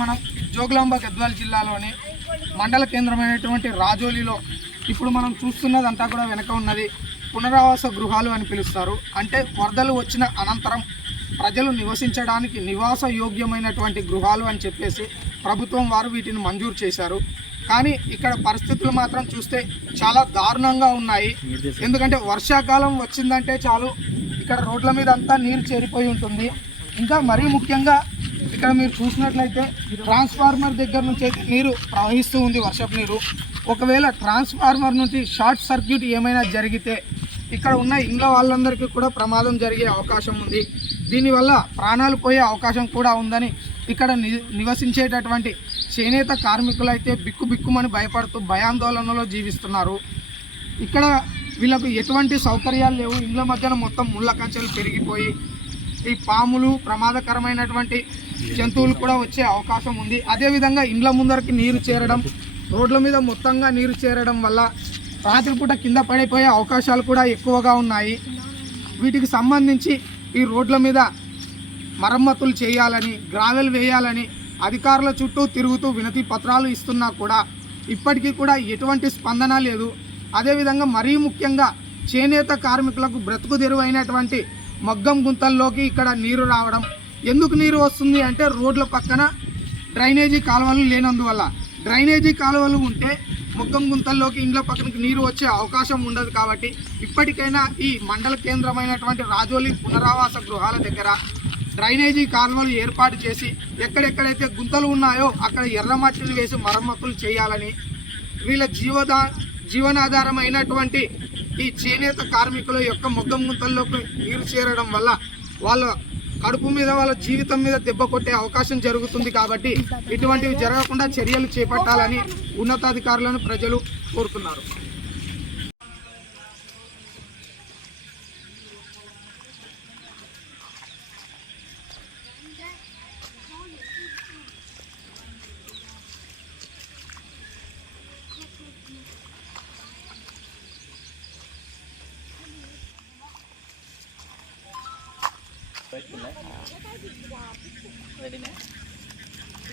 మనం జోగులాంబ గద్వాల జిల్లాలోని మండల కేంద్రమైనటువంటి రాజోలిలో ఇప్పుడు మనం చూస్తున్నదంతా కూడా వెనక ఉన్నది పునరావాస గృహాలు అని పిలుస్తారు. అంటే వరదలు వచ్చిన అనంతరం ప్రజలు నివసించడానికి నివాస యోగ్యమైనటువంటి గృహాలు అని చెప్పేసి ప్రభుత్వం వారు వీటిని మంజూరు చేశారు. కానీ ఇక్కడ పరిస్థితులు మాత్రం చూస్తే చాలా దారుణంగా ఉన్నాయి. ఎందుకంటే వర్షాకాలం వచ్చిందంటే చాలు ఇక్కడ రోడ్ల మీద అంతా నీరు చేరిపోయి ఉంటుంది. ఇంకా మరీ ముఖ్యంగా ఇక్కడ మీరు చూసినట్లయితే ట్రాన్స్ఫార్మర్ దగ్గర నుంచి అయితే నీరు ప్రవహిస్తూ ఉంది, వర్షపు నీరు. ఒకవేళ ట్రాన్స్ఫార్మర్ నుంచి షార్ట్ సర్క్యూట్ ఏమైనా జరిగితే ఇక్కడ ఉన్న ఇండ్ల వాళ్ళందరికీ కూడా ప్రమాదం జరిగే అవకాశం ఉంది. దీనివల్ల ప్రాణాలు పోయే అవకాశం కూడా ఉందని ఇక్కడ నివసించేటటువంటి చేనేత కార్మికులైతే బిక్కుబిక్కుమని భయపడుతూ భయాందోళనలో జీవిస్తున్నారు. ఇక్కడ వీళ్ళకు ఎటువంటి సౌకర్యాలు లేవు. ఇండ్ల మధ్యన మొత్తం ముళ్ళ కంచెలు పెరిగిపోయి ఈ పాములు, ప్రమాదకరమైనటువంటి జంతువులు కూడా వచ్చే అవకాశం ఉంది. అదేవిధంగా ఇండ్ల ముందరికి నీరు చేరడం, రోడ్ల మీద మొత్తంగా నీరు చేరడం వల్ల రాత్రిపూట కింద పడిపోయే అవకాశాలు కూడా ఎక్కువగా ఉన్నాయి. వీటికి సంబంధించి ఈ రోడ్ల మీద మరమ్మతులు చేయాలని, గ్రావెల్ వేయాలని అధికారుల చుట్టూ తిరుగుతూ వినతి పత్రాలు ఇస్తున్నా కూడా ఇప్పటికీ కూడా ఎటువంటి స్పందన లేదు. అదేవిధంగా మరీ ముఖ్యంగా చేనేత కార్మికులకు బ్రతుకు తెరువైనటువంటి మగ్గం గుంతల్లోకి ఇక్కడ నీరు రావడం. ఎందుకు నీరు వస్తుంది అంటే రోడ్ల పక్కన డ్రైనేజీ కాలువలు లేనందువల్ల. డ్రైనేజీ కాలువలు ఉంటే మగ్గం గుంతల్లోకి ఇండ్ల పక్కనకి నీరు వచ్చే అవకాశం ఉండదు. కాబట్టి ఇప్పటికైనా ఈ మండల కేంద్రమైనటువంటి రాజోలి పునరావాస గృహాల దగ్గర డ్రైనేజీ కాలువలు ఏర్పాటు చేసి ఎక్కడెక్కడైతే గుంతలు ఉన్నాయో అక్కడ ఎర్రమట్టిని వేసి మరమ్మతులు చేయాలని, వీళ్ళ జీవనాధారమైనటువంటి ఈ చేనేత కార్మికుల యొక్క మొగ్గం గుంతల్లోకి నీరు చేరడం వల్ల వాళ్ళ కడుపు మీద, వాళ్ళ జీవితం మీద దెబ్బ కొట్టే అవకాశం జరుగుతుంది. కాబట్టి ఇటువంటివి జరగకుండా చర్యలు చేపట్టాలని ఉన్నతాధికారులను ప్రజలు కోరుతున్నారు.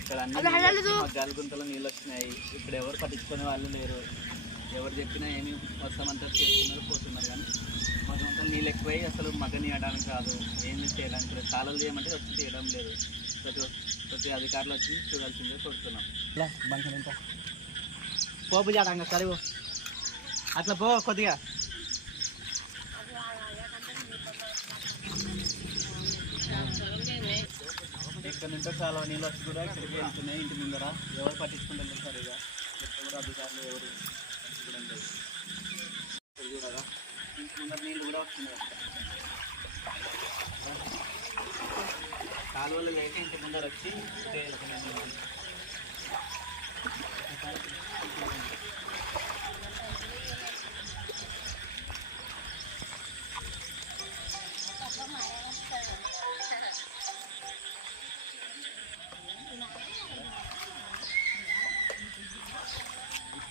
ఇక్కడ అన్ని గాలిగుంతలో నీళ్ళు వచ్చినాయి. ఇక్కడ ఎవరు పట్టించుకునే వాళ్ళు లేరు. ఎవరు చెప్పినా ఏమి వస్తామంతా చేస్తున్నారు, పోతున్నారు. కానీ మాకు నీళ్ళు ఎక్కువై అసలు మగ్గనియడానికి కాదు, ఏమి చేయడానికి లేదు. కాలువలు చేయమంటే వచ్చి చేయడం లేదు. ప్రతి అధికారులు వచ్చి చూడాల్సిందే కోరుతున్నాం. పోపు చేయడానికి సరే అట్లా పో కొద్దిగా. ఇక్కడ నుంచో చాలా నీళ్ళు వచ్చి కూడా ఇక్కడికి వెళ్తున్నాయి. ఇంటి ముందర ఎవరు పట్టించుకుంటారు సరిగా, ఎవరు అధికారులు ఎవరు పట్టించుకోవడం లేదు. చూడగా ఇంటి ముందర నీళ్ళు కూడా వస్తున్నాయి. కాలువలు అయితే ఇంటి ముందర వచ్చి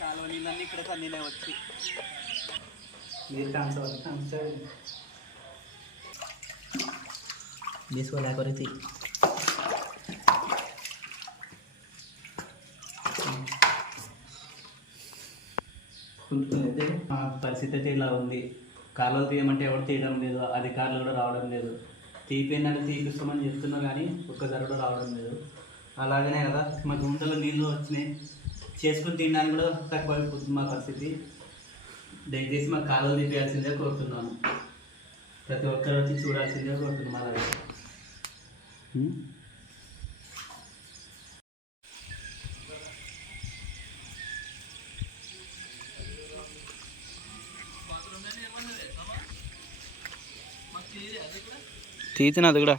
కాలువ నీళ్ళన్నీ ఇక్కడ నీళ్ళే వచ్చి తీసుకోలే కొరిచి పరిస్థితి అయితే ఇలా ఉంది. కాలువలు తీయమంటే ఎవరు తీయడం లేదు, అధికారులు కూడా రావడం లేదు. తీపిపోయిందంటే తీపిస్తామని చెప్తున్నా కానీ ఒక్కసారి కూడా రావడం లేదు. అలాగనే కదా మా గుంటలో నీళ్ళు వచ్చినాయి, చేసుకుని తినడానికి కూడా తక్కువ అయిపోతుంది మా పరిస్థితి. దయచేసి మా కాలువలు తీయాల్సిందే కోరుతున్నాను. ప్రతి ఒక్కరు వచ్చి చూడాల్సిందే కోరుతున్నాం. అలాగే తీసిన అది కూడా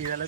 ಇದೆಲ್ಲ